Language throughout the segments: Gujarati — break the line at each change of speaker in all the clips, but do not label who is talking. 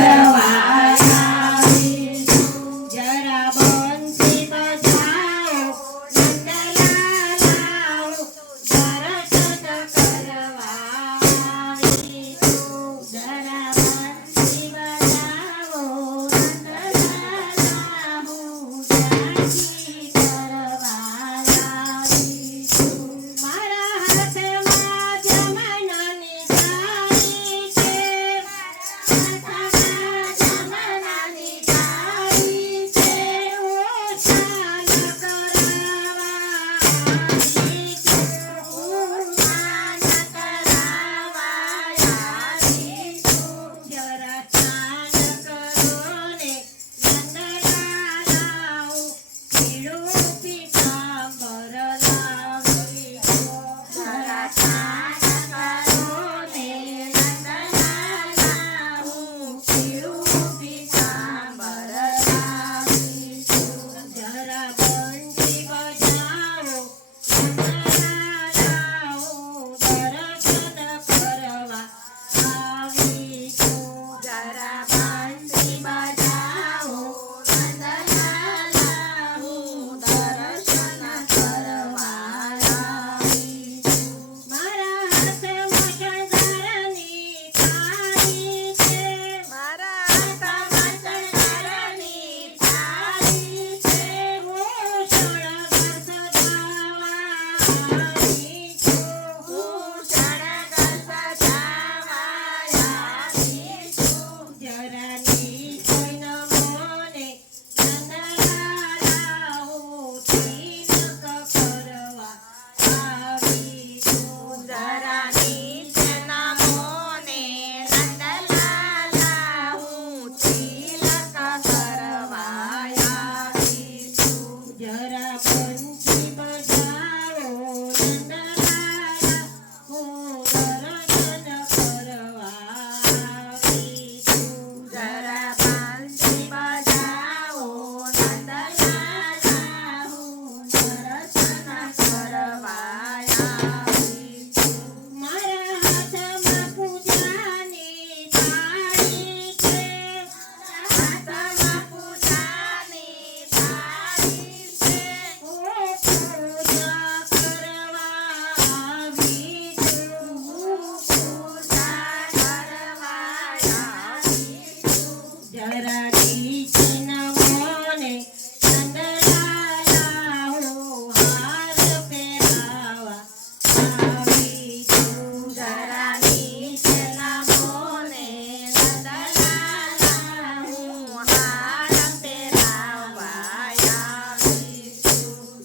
Yeah.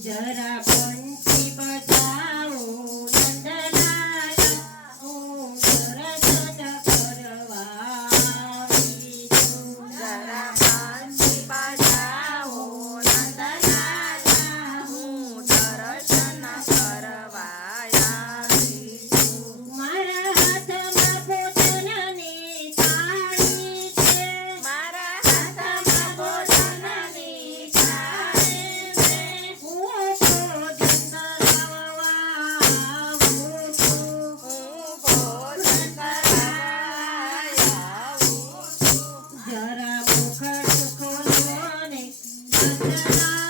જરા પણ Música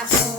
happen.